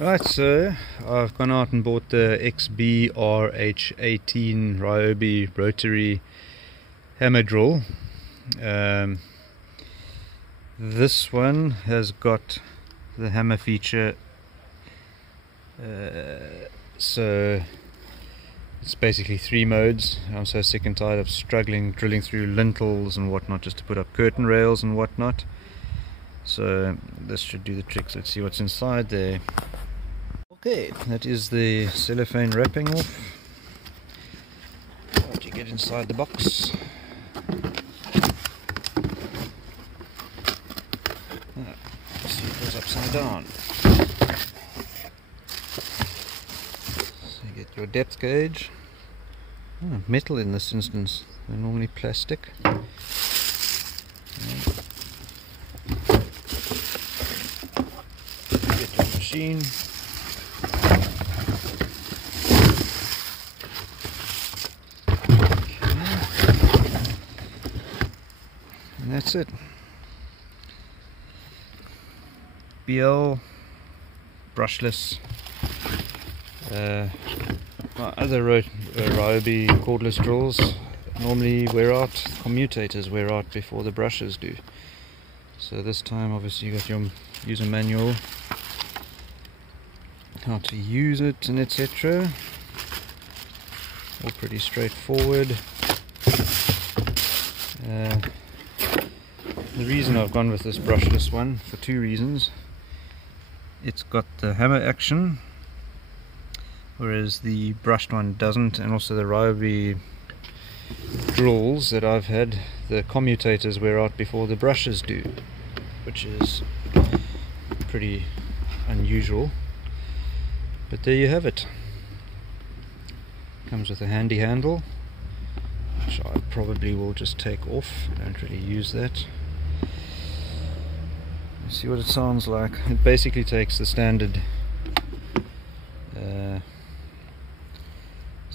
Right, so I've gone out and bought the XBRH-18 Ryobi Rotary hammer drill. This one has got the hammer feature, so it's basically 3 modes. I'm so sick and tired of struggling drilling through lintels and whatnot just to put up curtain rails and whatnot. So this should do the trick. Let's see what's inside there. Okay, that is the cellophane wrapping off. What you get inside the box. Let's see, it goes upside down. So you get your depth gauge. Oh, metal in this instance, they're normally plastic. Get your machine. And that's it. BL brushless. My other Ryobi cordless drills normally wear out, commutators wear out before the brushes do. So this time obviously you got your user manual, how to use it and etc. All pretty straightforward. The reason I've gone with this brushless one, for 2 reasons. It's got the hammer action, whereas the brushed one doesn't, and also the Ryobi drills that I've had, the commutators wear out before the brushes do, which is pretty unusual. But there you have it. Comes with a handy handle, which I probably will just take off. I don't really use that. See what it sounds like. It basically takes the standard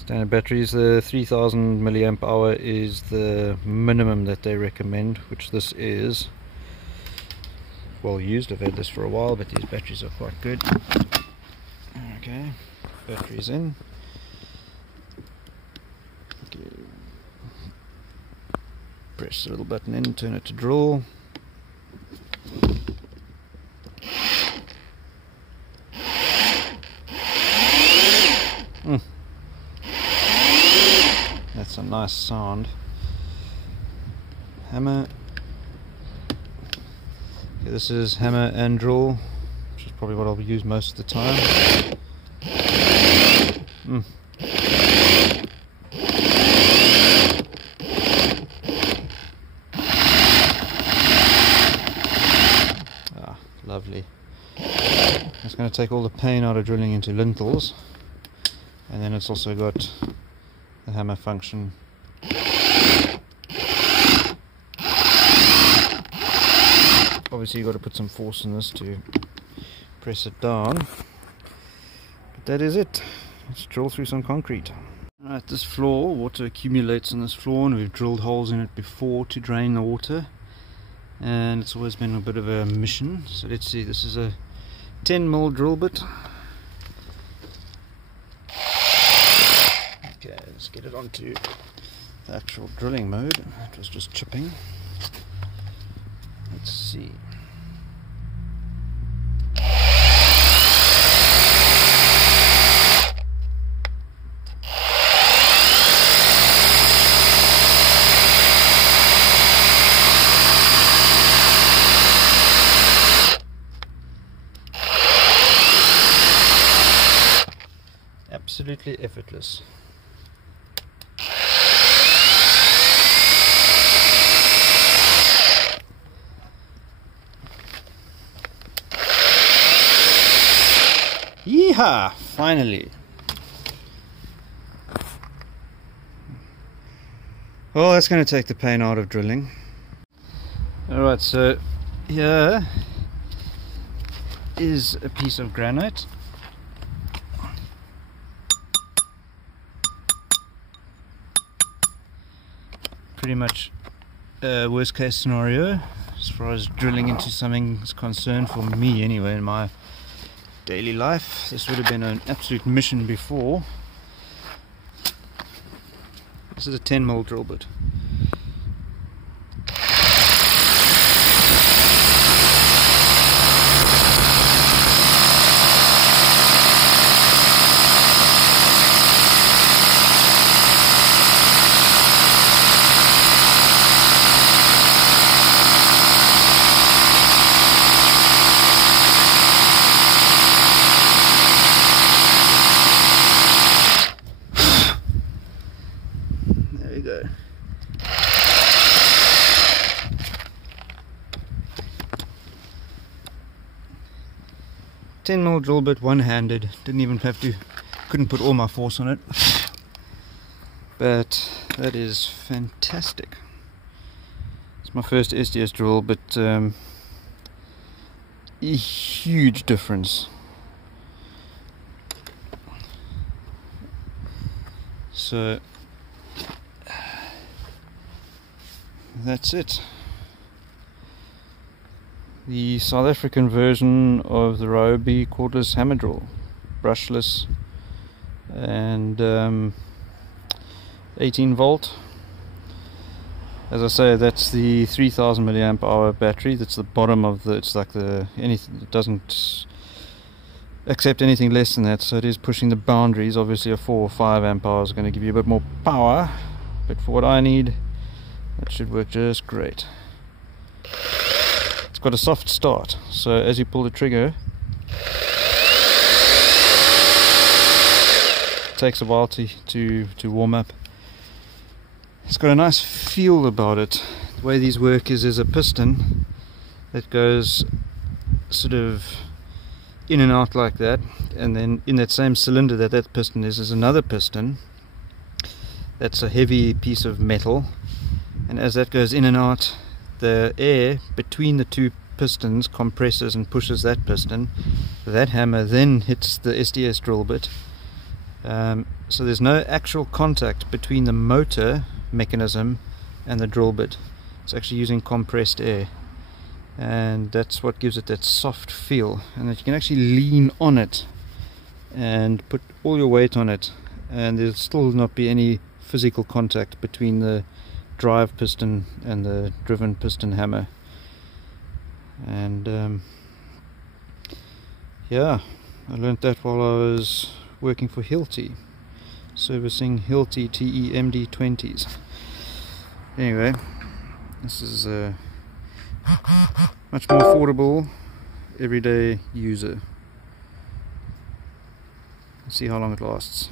batteries. The 3000 milliamp hour is the minimum that they recommend, which this is. Well used, I've had this for a while, but these batteries are quite good. Okay, batteries in. Okay. Press the little button in, turn it to drill. That's a nice sound. Hammer. Okay, this is hammer and drill, which is probably what I'll use most of the time. Ah, lovely. It's going to take all the pain out of drilling into lintels, and then it's also got the hammer function. Obviously you've got to put some force in this to press it down, but that is it. Let's drill through some concrete. Alright, this floor, water accumulates on this floor, and we've drilled holes in it before to drain the water, and it's always been a bit of a mission. So let's see, this is a 10mm drill bit. Okay, let's get it onto the actual drilling mode. It was just chipping. Let's see. Absolutely effortless. Yeehaw! Finally! Well, that's going to take the pain out of drilling. Alright, so here is a piece of granite. Pretty much worst case scenario as far as drilling into something is concerned, for me anyway, in my daily life. This would have been an absolute mission before. This is a 10mm drill bit. There we go. $10mm drill bit, one-handed. Didn't even have to, couldn't put all my force on it. But that is fantastic. It's my first SDS drill, but a huge difference. So that's it. The South African version of the Ryobi cordless hammer drill, brushless, and 18 volt. As I say, that's the 3000 milliamp hour battery. That's the bottom of the, it's like the, anything, it doesn't accept anything less than that, so it is pushing the boundaries. Obviously a 4 or 5 amp hour is going to give you a bit more power, but for what I need, that should work just great. It's got a soft start, so as you pull the trigger, it takes a while to warm up. It's got a nice feel about it. The way these work is there's a piston that goes sort of in and out like that, and then in that same cylinder that piston is another piston that's a heavy piece of metal, and as that goes in and out, the air between the two pistons compresses and pushes that piston. That hammer then hits the SDS drill bit, so there's no actual contact between the motor mechanism and the drill bit. It's actually using compressed air, and that's what gives it that soft feel, and that you can actually lean on it and put all your weight on it, and there'll still not be any physical contact between the drive piston and the driven piston hammer. And yeah, I learned that while I was working for Hilti, servicing Hilti TE-MD 20s. Anyway, this is a much more affordable, everyday user. Let's see how long it lasts.